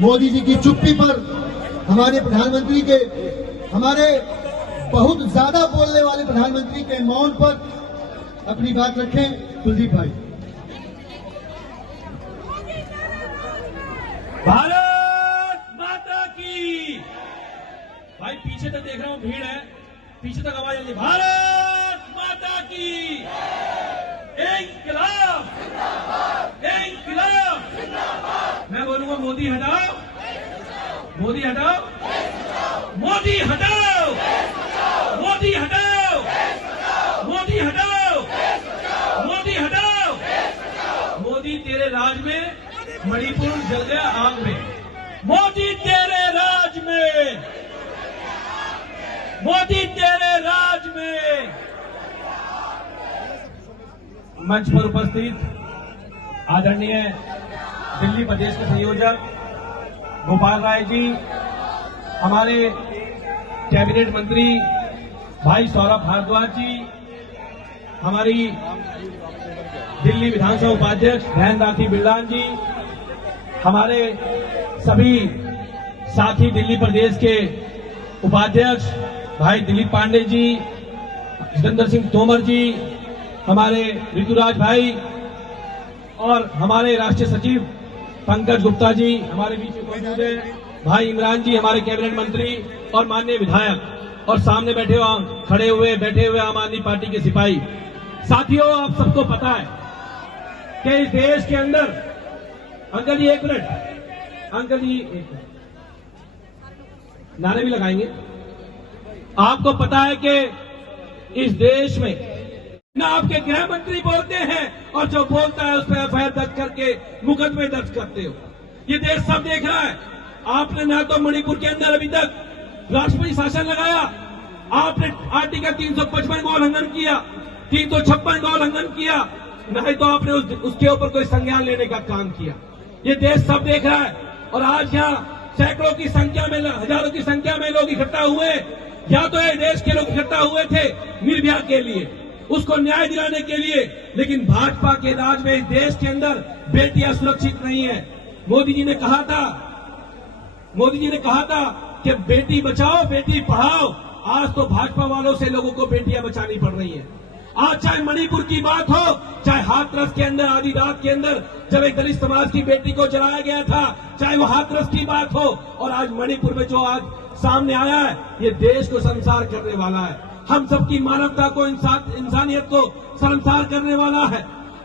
मोदी जी की चुप्पी पर, हमारे प्रधानमंत्री के, हमारे बहुत ज्यादा बोलने वाले प्रधानमंत्री के मौन पर अपनी बात रखें। कुलदीप भाई। भारत माता की। भाई पीछे तक देख रहा हूँ भीड़ है, पीछे तक आवाज आ रही है। भारत माता की। इंकलाब, इंकलाब। मैं बोलूंगा मोदी हटाओ, मोदी हटाओ, मोदी हटाओ, मोदी हटाओ, मोदी हटाओ, मोदी हटाओ। मोदी तेरे राज में मणिपुर जल गया आग में। मोदी तेरे राज में, मोदी तेरे राज में। मंच पर उपस्थित आदरणीय दिल्ली प्रदेश के संयोजक गोपाल राय जी, हमारे कैबिनेट मंत्री भाई सौरभ भारद्वाज जी, हमारी दिल्ली विधानसभा उपाध्यक्ष बहन राखी बिरलान जी, हमारे सभी साथी दिल्ली प्रदेश के उपाध्यक्ष भाई दिलीप पांडे जी, जितेंद्र सिंह तोमर जी, हमारे ऋतुराज भाई और हमारे राष्ट्रीय सचिव पंकज गुप्ता जी हमारे बीच में मौजूद है, भाई इमरान जी हमारे कैबिनेट मंत्री और माननीय विधायक, और सामने बैठे हुए आम आदमी पार्टी के सिपाही साथियों। आप सबको पता है कि इस देश के अंदर, अंकल जी एक मिनट, अंकल जी एक मिनट, नारे भी लगाएंगे। आपको पता है कि इस देश में ना आपके गृह मंत्री बोलते हैं और जो बोलता है उस पर एफआईआर दर्ज करके मुकदमे दर्ज करते हो। ये देश सब देख रहा है। आपने ना तो मणिपुर के अंदर अभी तक राष्ट्रपति शासन लगाया, आपने आर्टिकल 355 का उल्लंघन किया, 356 का उल्लंघन किया, नहीं तो आपने उसके ऊपर कोई संज्ञान लेने का काम किया। ये देश सब देख रहा है। और आज यहाँ सैकड़ों की संख्या में, हजारों की संख्या में लोग इकट्ठा हुए। या तो ये देश के लोग इकट्ठा हुए थे निर्भया के लिए, उसको न्याय दिलाने के लिए, लेकिन भाजपा के राज में इस देश के अंदर बेटियां सुरक्षित नहीं है। मोदी जी ने कहा था कि बेटी बचाओ बेटी पढ़ाओ। आज तो भाजपा वालों से लोगों को बेटियां बचानी पड़ रही है। आज चाहे मणिपुर की बात हो, चाहे हाथरस के अंदर आधी रात के अंदर जब एक दलित समाज की बेटी को जलाया गया था, चाहे वो हाथरस की बात हो, और आज मणिपुर में जो आज सामने आया है, ये देश को शर्मसार करने वाला है। हम सबकी मानवता को, इंसानियत को शर्मसार करने वाला है।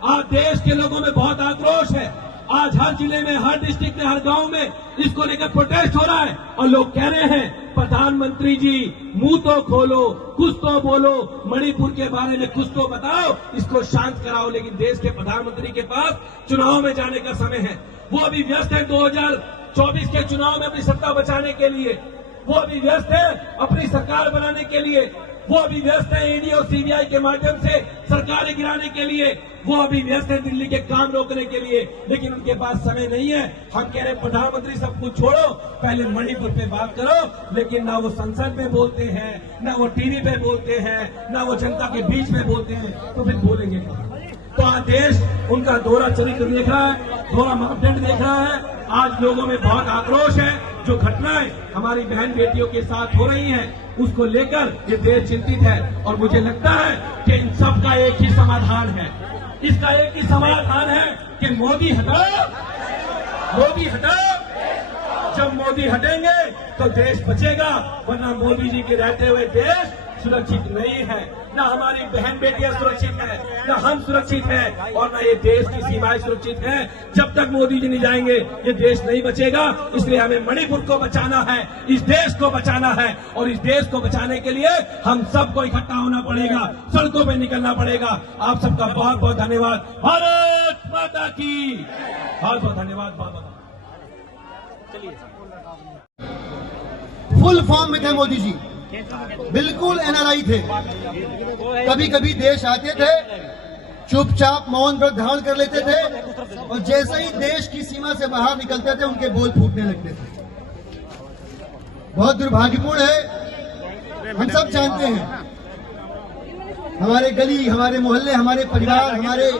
आज देश के लोगों में बहुत आक्रोश है। आज हर जिले में, हर डिस्ट्रिक्ट में, हर गांव में इसको लेकर प्रोटेस्ट हो रहा है और लोग कह रहे हैं प्रधानमंत्री जी मुंह तो खोलो, कुछ तो बोलो, मणिपुर के बारे में कुछ तो बताओ, इसको शांत कराओ। लेकिन देश के प्रधानमंत्री के पास चुनाव में जाने का समय है। वो अभी व्यस्त है 2024 के चुनाव में अपनी सत्ता बचाने के लिए, वो अभी व्यस्त है अपनी सरकार बनाने के लिए, वो अभी व्यस्त है ईडी और सीबीआई के माध्यम से सरकारें गिराने के लिए, वो अभी व्यस्त है दिल्ली के काम रोकने के लिए, लेकिन उनके पास समय नहीं है। हम कह रहे प्रधानमंत्री सब कुछ छोड़ो, पहले मणिपुर पे बात करो। लेकिन ना वो संसद में बोलते हैं, ना वो टीवी पे बोलते हैं, ना वो जनता के बीच में बोलते हैं, तो फिर बोलेंगे कहाँ? तो आज देश उनका दोहरा चरित्र देख रहा है, दोहरा मापदंड देख रहा है। आज लोगों में बहुत आक्रोश है। जो घटनाएं हमारी बहन बेटियों के साथ हो रही हैं, उसको लेकर ये देश चिंतित है। और मुझे लगता है कि इन सब का एक ही समाधान है, इसका एक ही समाधान है कि मोदी हटाओ, मोदी हटाओ। जब मोदी हटेंगे तो देश बचेगा, वरना मोदी जी के रहते हुए देश सुरक्षित नहीं है। न हमारी बहन बेटियां सुरक्षित है, न हम सुरक्षित हैं, और न ये देश की सीमाएं सुरक्षित हैं। जब तक मोदी जी नहीं जाएंगे ये देश नहीं बचेगा। इसलिए हमें मणिपुर को बचाना है, इस देश को बचाना है, और इस देश को बचाने के लिए हम सबको इकट्ठा होना पड़ेगा, सड़कों पे निकलना पड़ेगा। आप सबका बहुत बहुत धन्यवाद। भारत माता की बहुत बहुत धन्यवाद। फुल फॉर्म में थे मोदी जी, बिल्कुल एनआरआई थे। कभी कभी देश आते थे, चुपचाप मौन व्रत धारण कर लेते थे, और जैसे ही देश की सीमा से बाहर निकलते थे उनके बोल फूटने लगते थे। बहुत दुर्भाग्यपूर्ण है। हम सब जानते हैं, हमारे गली, हमारे मोहल्ले, हमारे परिवार, हमारे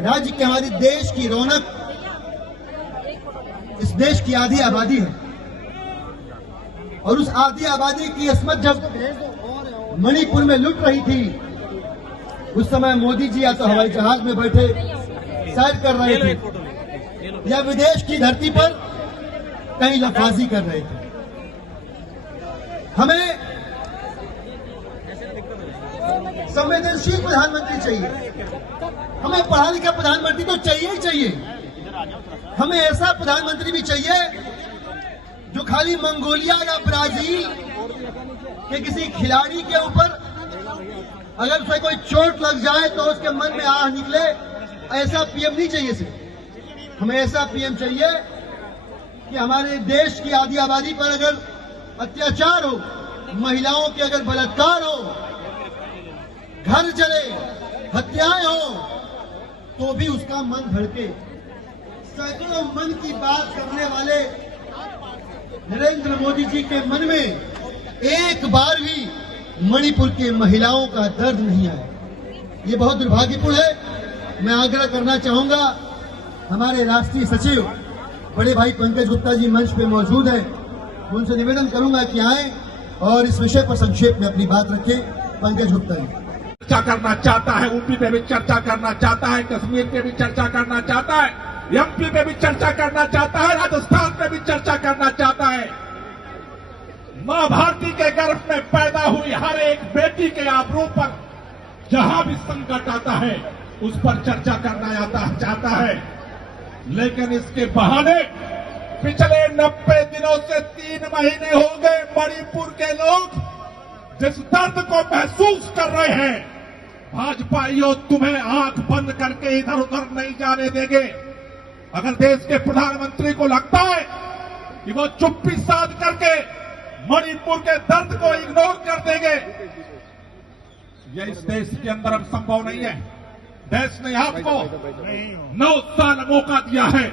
राज्य के, हमारे देश की रौनक इस देश की आधी आबादी है और उस आधी आबादी की अस्मत जब मणिपुर में लुट रही थी, उस समय मोदी जी या तो हवाई जहाज में बैठे सैर कर रहे थे या विदेश की धरती पर कहीं लफाजी कर रहे थे। हमें संवेदनशील प्रधानमंत्री चाहिए, हमें पढ़ा लिखा प्रधानमंत्री तो चाहिए ही चाहिए। हमें ऐसा प्रधानमंत्री भी चाहिए जो खाली मंगोलिया या ब्राजील के किसी खिलाड़ी के ऊपर अगर उसे कोई चोट लग जाए तो उसके मन में आह निकले, ऐसा पीएम नहीं चाहिए सिर्फ। हमें ऐसा पीएम चाहिए कि हमारे देश की आधी आबादी पर अगर अत्याचार हो, महिलाओं के अगर बलात्कार हो, घर जले, हत्याएं हो, तो भी उसका मन धड़के। सैकड़ों मन की बात करने वाले नरेंद्र मोदी जी के मन में एक बार भी मणिपुर की महिलाओं का दर्द नहीं आया। ये बहुत दुर्भाग्यपूर्ण है। मैं आग्रह करना चाहूंगा, हमारे राष्ट्रीय सचिव बड़े भाई पंकज गुप्ता जी मंच पे मौजूद हैं, उनसे निवेदन करूंगा कि आए और इस विषय पर संक्षेप में अपनी बात रखें। पंकज गुप्ता जी चर्चा करना चाहता है, यूपी पे भी चर्चा करना चाहता है, कश्मीर पे भी चर्चा करना चाहता है, एमपी पे भी चर्चा करना चाहता है, राजस्थान पे भी चर्चा करना चाहता है। मां भारती के गर्भ में पैदा हुई हर एक बेटी के आबरू पर जहां भी संकट आता है उस पर चर्चा करना चाहता है। लेकिन इसके बहाने पिछले 90 दिनों से 3 महीने हो गए मणिपुर के लोग जिस दर्द को महसूस कर रहे हैं, भाजपाइयों तुम्हें आंख बंद करके इधर उधर नहीं जाने देंगे। अगर देश के प्रधानमंत्री को लगता है कि वो चुप्पी साध करके मणिपुर के दर्द को इग्नोर कर देंगे, यह इस देश के अंदर अब संभव नहीं है। देश ने आपको 9 साल मौका दिया है।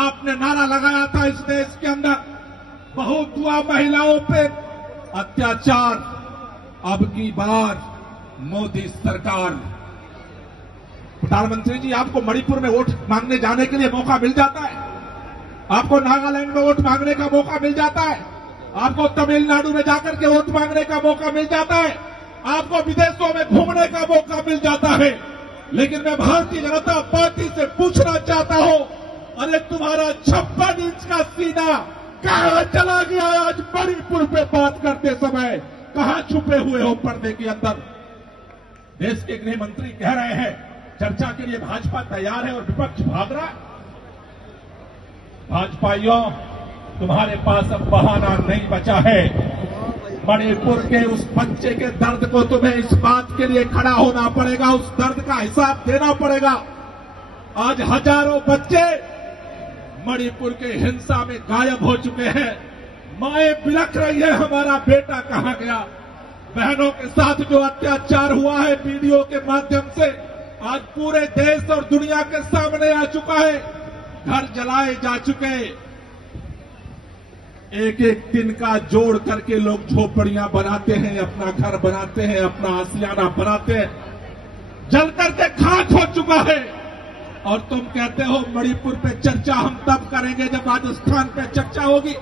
आपने नारा लगाया था इस देश के अंदर बहुत हुआ महिलाओं पे अत्याचार, अब की बार मोदी सरकार। प्रधानमंत्री जी, आपको मणिपुर में वोट मांगने जाने के लिए मौका मिल जाता है, आपको नागालैंड में वोट मांगने का मौका मिल जाता है, आपको तमिलनाडु में जाकर के वोट मांगने का मौका मिल जाता है, आपको विदेशों में घूमने का मौका मिल जाता है। लेकिन मैं भारतीय जनता पार्टी से पूछना चाहता हूं, अरे तुम्हारा 56 इंच का सीना कहां चला गया? आज मणिपुर पे बात करते समय कहां छुपे हुए हो पर्दे के अंदर? देश के गृह मंत्री कह रहे हैं चर्चा के लिए भाजपा तैयार है और विपक्ष भाग रहा है। भाजपाइयों, तुम्हारे पास अब बहाना नहीं बचा है। मणिपुर के उस बच्चे के दर्द को तुम्हें इस बात के लिए खड़ा होना पड़ेगा, उस दर्द का हिसाब देना पड़ेगा। आज हजारों बच्चे मणिपुर के हिंसा में गायब हो चुके हैं। माएं बिलख रही है, हमारा बेटा कहां गया? बहनों के साथ जो अत्याचार हुआ है वीडियो के माध्यम से आज पूरे देश और दुनिया के सामने आ चुका है। घर जलाए जा चुके, एक एक दिन का जोड़ करके लोग झोपड़ियां बनाते हैं, अपना घर बनाते हैं, अपना आशियाना बनाते हैं, जल करके खाक हो चुका है। और तुम कहते हो मणिपुर पे चर्चा हम तब करेंगे जब राजस्थान पे चर्चा होगी।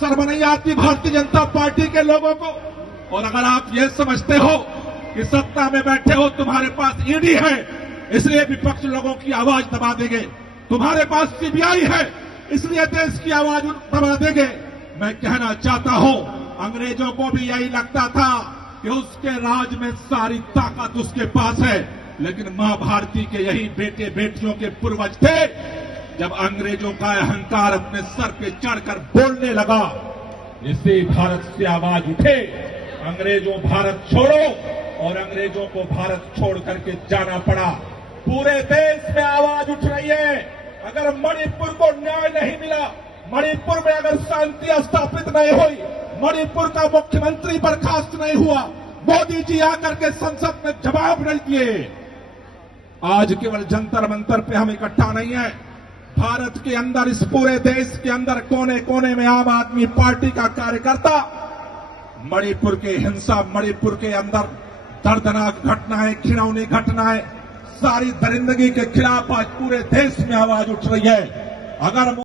शर्म नहीं आती भारतीय जनता पार्टी के लोगों को? और अगर आप ये समझते हो कि सत्ता में बैठे हो, तुम्हारे पास ईडी है इसलिए विपक्ष लोगों की आवाज दबा देंगे, तुम्हारे पास सीबीआई है इसलिए देश की आवाज दबा देंगे। मैं कहना चाहता हूं, अंग्रेजों को भी यही लगता था कि उसके राज में सारी ताकत उसके पास है, लेकिन मां भारती के यही बेटे बेटियों के पूर्वज थे। जब अंग्रेजों का अहंकार अपने सर पे चढ़कर बोलने लगा, इससे भारत से आवाज उठे, अंग्रेजों भारत छोड़ो, और अंग्रेजों को भारत छोड़ करके जाना पड़ा। पूरे देश में आवाज उठ रही है। अगर मणिपुर को न्याय नहीं मिला, मणिपुर में अगर शांति स्थापित नहीं हुई, मणिपुर का मुख्यमंत्री बर्खास्त नहीं हुआ, मोदी जी आकर के संसद में जवाब नहीं दिए, आज केवल जंतर मंतर पे हम इकट्ठा नहीं है। भारत के अंदर, इस पूरे देश के अंदर कोने कोने में आम आदमी पार्टी का कार्यकर्ता मणिपुर के हिंसा, मणिपुर के अंदर दर्दनाक घटनाएं, घिनौनी घटनाएं, सारी दरिंदगी के खिलाफ आज पूरे देश में आवाज उठ रही है। अगर